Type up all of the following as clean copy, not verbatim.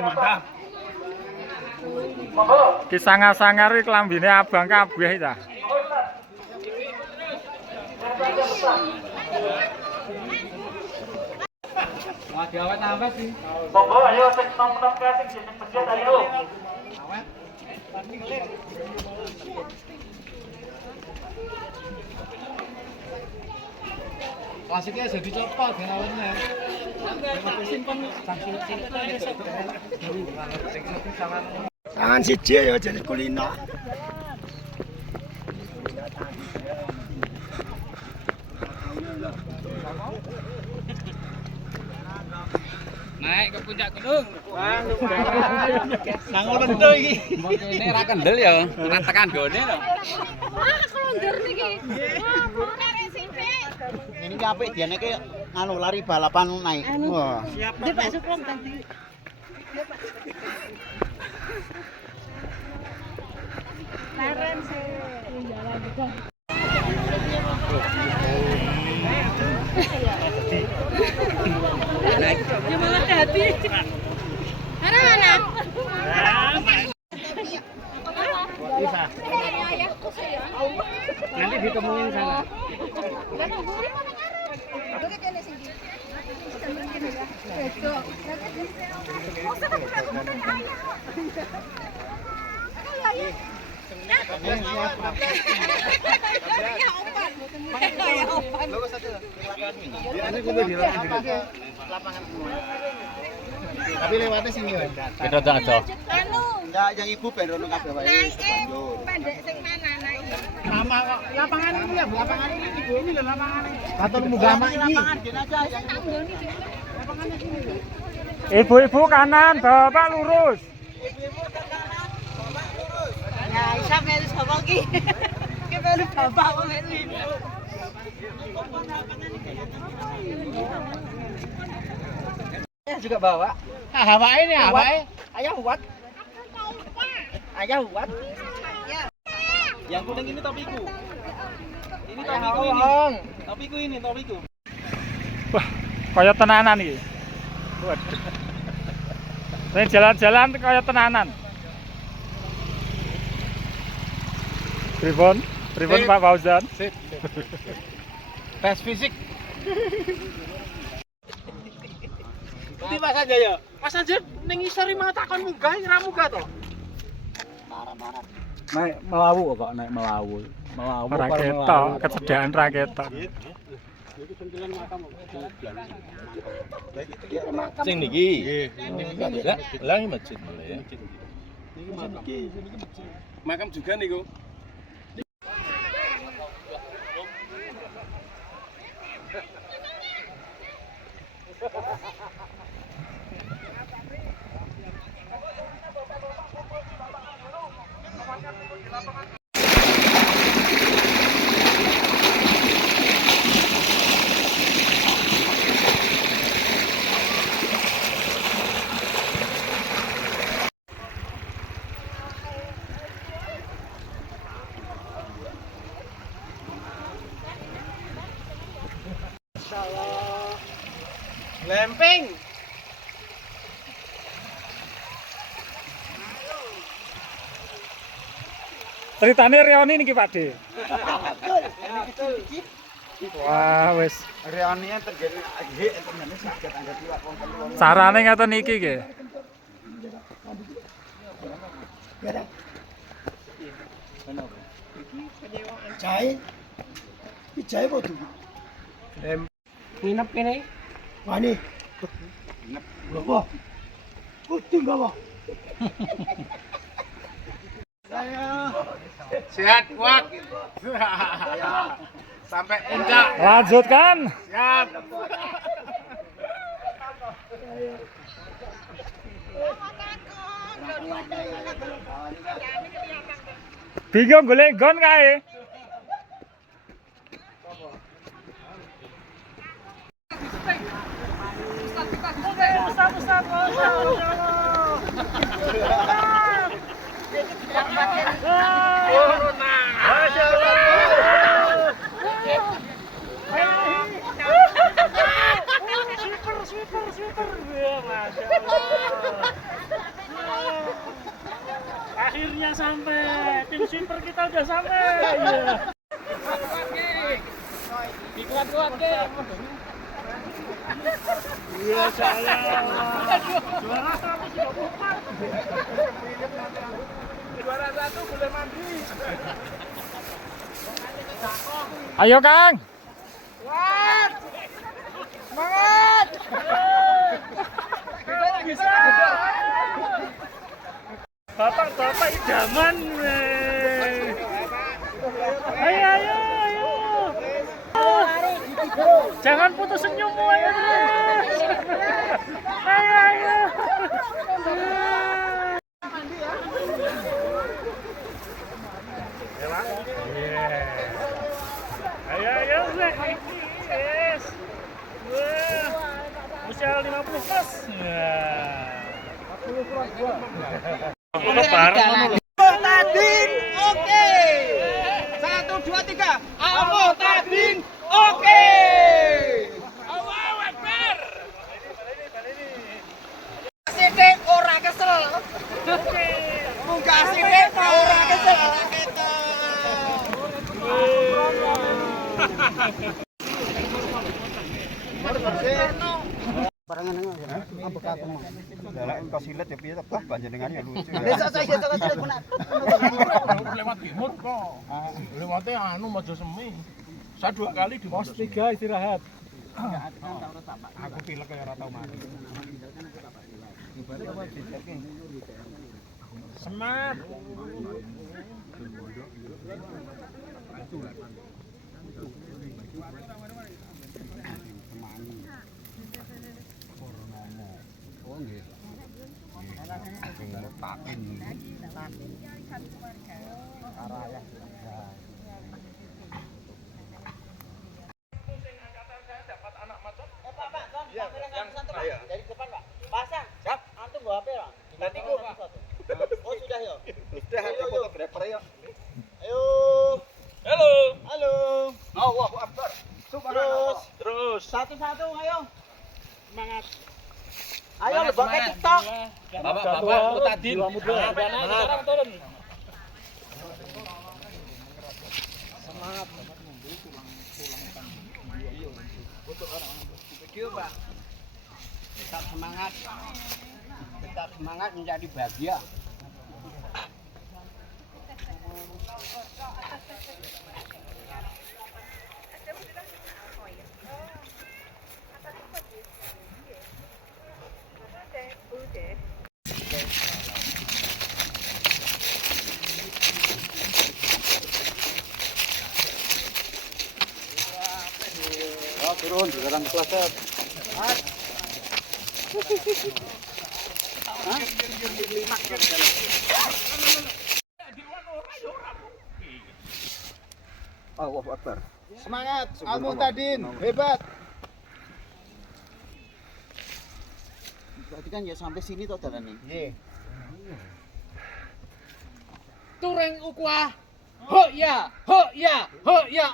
Mantap. Ki sangar-sangar iki klambine abang kabeh ta. Wah, diawet nambah sih. Monggo ayo sing nom-nom ke sing jeneng masjid ayo. Awet. Klasiknya jadi copot ya awetnya. Tangan siji ya jenis kulino. Naik ke puncak gunung. Nangol bendo iki. Ini ra kendel ya, ora tekan gone lho. Wah, kelondur niki. Wah, arek sithik. Ini ki apik diane ki anu lari balapan naik. Wah. Dia Pak Sukron tadi. Laren sih jalan juga. Ya malah hati. Mana? Nanti ditemuin sana. Tapi lewatnya sini ya. Kita jangan jauh. Ya yang ibu ben rono kabeh wae. Pendek sing mana naik? Sama kok. Lapangan ini ya, lapangan ini ibu ini lho lapangan ini. Katon Mugama ini. Lapangan den aja yang Tanggoni deh. lapangannya sini lho. Ibu-ibu kanan, bapak lurus. Ibu-ibu ke kanan, bapak lurus. Ya, isa melu sapa ki? Ki melu bapak kok melu ibu. Juga bawa. Hawa ini apa? Ayah buat. Ayah buat. Yang kuning ini topiku. Ini topiku ini. Topiku ini topiku. Wah, kaya tenanan iki. Waduh. Ning jalan-jalan kaya tenanan. Pripun? Pripun Pak Fauzan? Sip. Tes fisik. Ini Mas aja ya. Mas aja ning isor mau takon munggah ora munggah to. Naik melawu kok, naik melawu. Melawu Raketo, kecedaan raketo. Sing niki. Nggih. Lah iki masjid mulai ya. Makam juga niku. Lemping. Ceritane reoni niki Pak De. Wah, wis. Reoninya terjadi nggih enten saged anggar liwat wong telu. Carane ngoten niki nggih. Jahe. Iki jahe apa tuh? Nginep kene. Wani. Nginep. Apa? Puting apa? Sehat kuat. Sampai puncak. Lanjutkan. Siap. Bingung golek nggon kae. Ya, Masya Allah. Akhirnya sampai, tim super kita udah sampai. Ya. Kuat-kuat ke. Ya sayang. Juara 124. Juara 1 boleh mandi. Ayo Kang. Kuat. Semangat. Bisa. Bapak-bapak idaman. Ayo, ayo, ayo. Jangan putus senyum ayo terus. Ayo, ayo. Ayo, ayo, yes. Wah, usia 50 plus. Amotadin oke. 1 2 3. Amotadin oke. Allahu Akbar. Sithik ora kesel. Munggah sithik ora kesel. Barangan ngambek aku mah. Lah engko silet ya piye tebah panjenengan ya lucu. Desa saya silet benar. Lewat timur kok. Lewatnya anu Mojo Semi. Saya 2 kali di Pos 3 istirahat. Aku pilek kaya ora tau mati. Semangat. Dari depan, Pak. Pasang. Siap. Antum bawa HP, Pak. Nanti ku. Oh, sudah ya. Sudah ada fotografer ya. Ayo. Halo. Halo. Allahu Akbar. Terus. Satu-satu, ayo. Semangat. Ayo lebok ke TikTok. Bapak tadi. Sekarang turun. Video, Pak. Tetap semangat. Tetap semangat menjadi bahagia. Turun di dalam kelas. Allahu Akbar. Semangat, Amotadin, hebat. Berarti kan ya sampai sini toh jalan nih. Nggih. Tureng ukwa. Ho ya,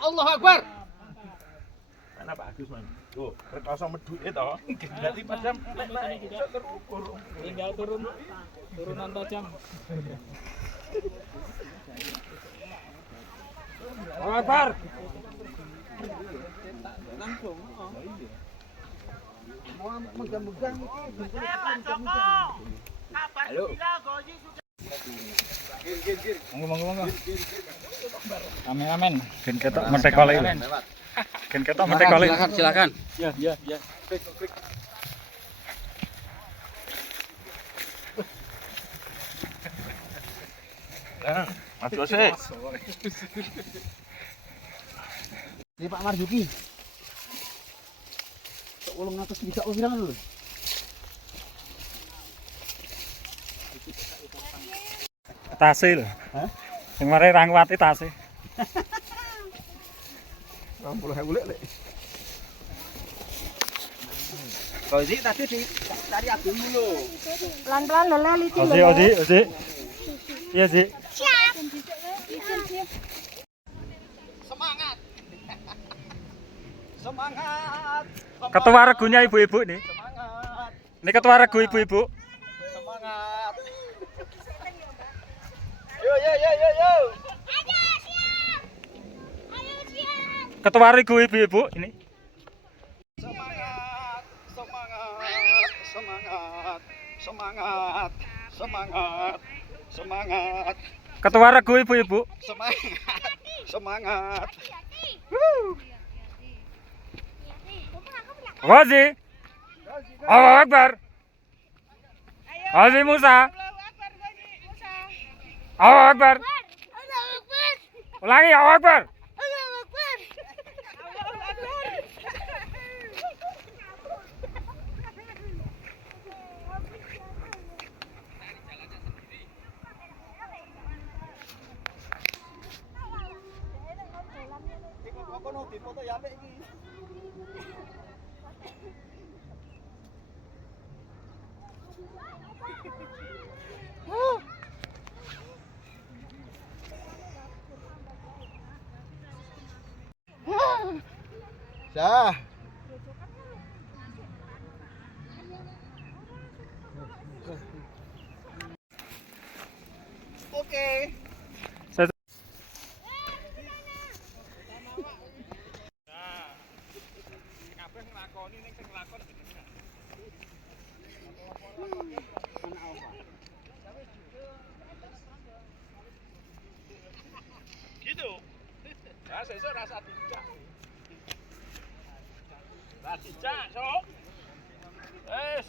Allahu Akbar. Mana bagus, Man. Tuh, rekoso meduke to. Berarti padam terukur. Tinggal turunan tajam. Allahu Akbar. Langsung. Mau megang-megang itu. Pak Joko. Kabar gila Goji sudah. Monggo. Amin. Ben ketok metek oleh. Ben ketok metek oleh. Silakan. Ya. Nah, Mas Jose. Ini Pak Marzuki. Tok 800 bisa pirang lho. Tase lho. Hah? Sing mare ra nguwati tase. 60.000 lek. Gozi tadi cari abimu lho. Pelan-pelan lho lah licin. Ozi. Iya, Zi. Siap. Semangat. Semangat. Ketua regunya ibu-ibu nih. Semangat. Ini ketua regu ibu-ibu. Semangat. Yo. Ayo siap. Ketua regu ibu-ibu ini. Semangat. Ketua regu ibu-ibu. Semangat. Ghazi. Allahu Akbar. Ghazi Musa. Allahu Akbar. Ulangi Allahu Akbar. Dah. Oke. Gitu. Nah, sesuk rasa dijak. Lah dijak, Sok. Wes.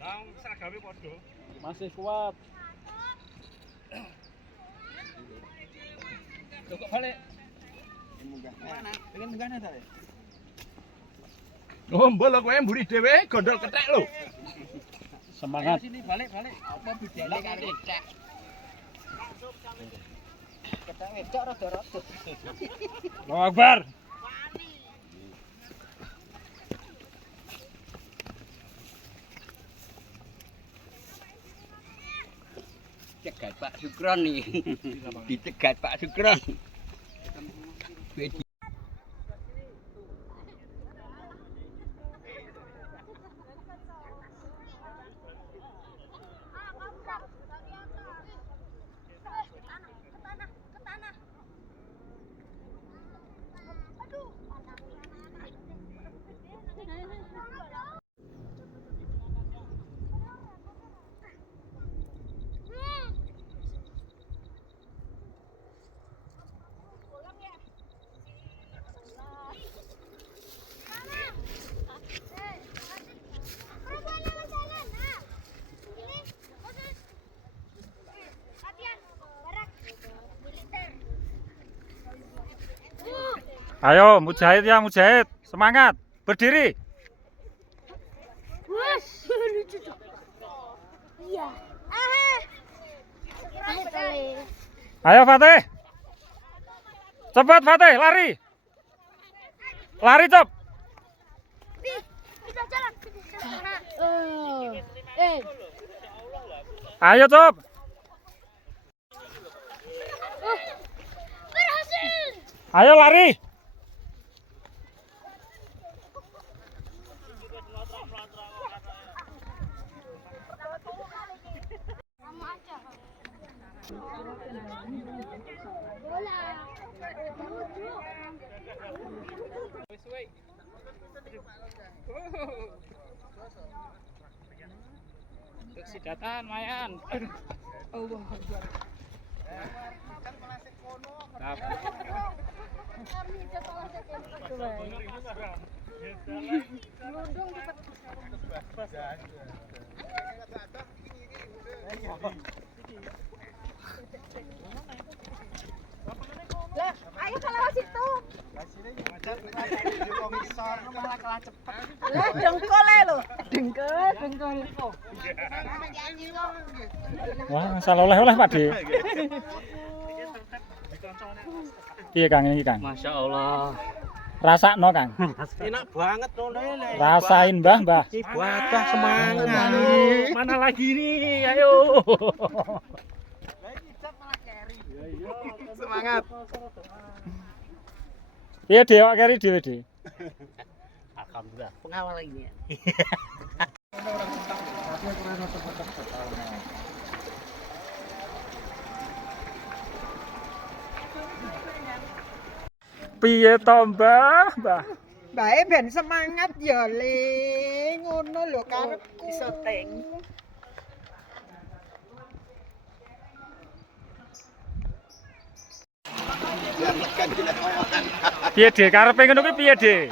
Nang sagame padha. Masih kuat. Kok balik. Pengen munggahnya ta? Oh, mbok kowe mburi dhewe gondol kethek lho. Semangat. Sini balik. Apa budale kali cek. Ketek wedok rada-rada. Allahu Akbar. Cegat Pak Sukron nih. Dicegat Pak Sukron. Ayo mujahid ya mujahid, semangat, berdiri. Lucu tuh. Iya. Ayo Fatih. Cepat Fatih, lari. Lari cop. Kita jalan. Ayo cop. Berhasil. Ayo lari. Sidatan mayan. Allah Akbar. Lah, ayo ke lewat situ. Malah kalah cepet. Lah, dengkole lho. Dengkol. Wah, salah oleh-oleh Pak De. Iya Kang ini Kang. Masya Allah. Rasakno, Kang. Enak banget ngono le. Rasain, Mbah, Mbah. Ibadah semangat. Mana lagi nih? Ayo. Semangat. Piye Dek, awak keri dhewe, Dek? Alhamdulillah, pengawal ini. Piye to, Mbah, Mbah? Bae ben semangat ya, Le. Ngono lho karepku. Syuting. Piye Dek, karepe ngono kuwi piye, Dek?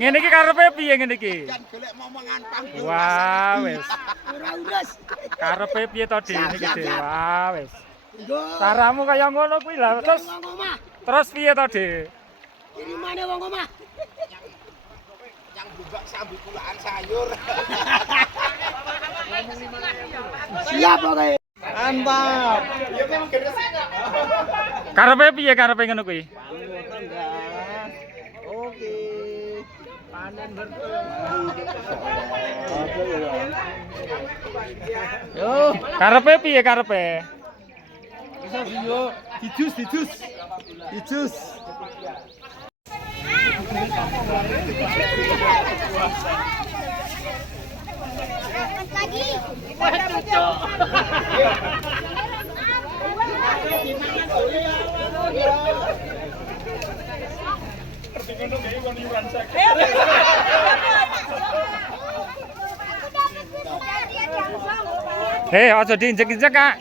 Ngene iki karepe piye ngene iki? Golek momongan panggung. Wah, wis. Ora urus. Karepe piye to, Dek, niki, Dek? Wah, wis. Caramu kaya ngono kuwi lah. Terus piye to, Dek? Kirimane wong omah. Yang bubak sambil pulaan sayur. Siap oke. Mantap. Karepe piye karepe ngono kuwi? Oke. Panen bertuh. Yo, karepe piye karepe? Bisa video dijus. Lagi. Hei, aja diinjek-injek, Kak.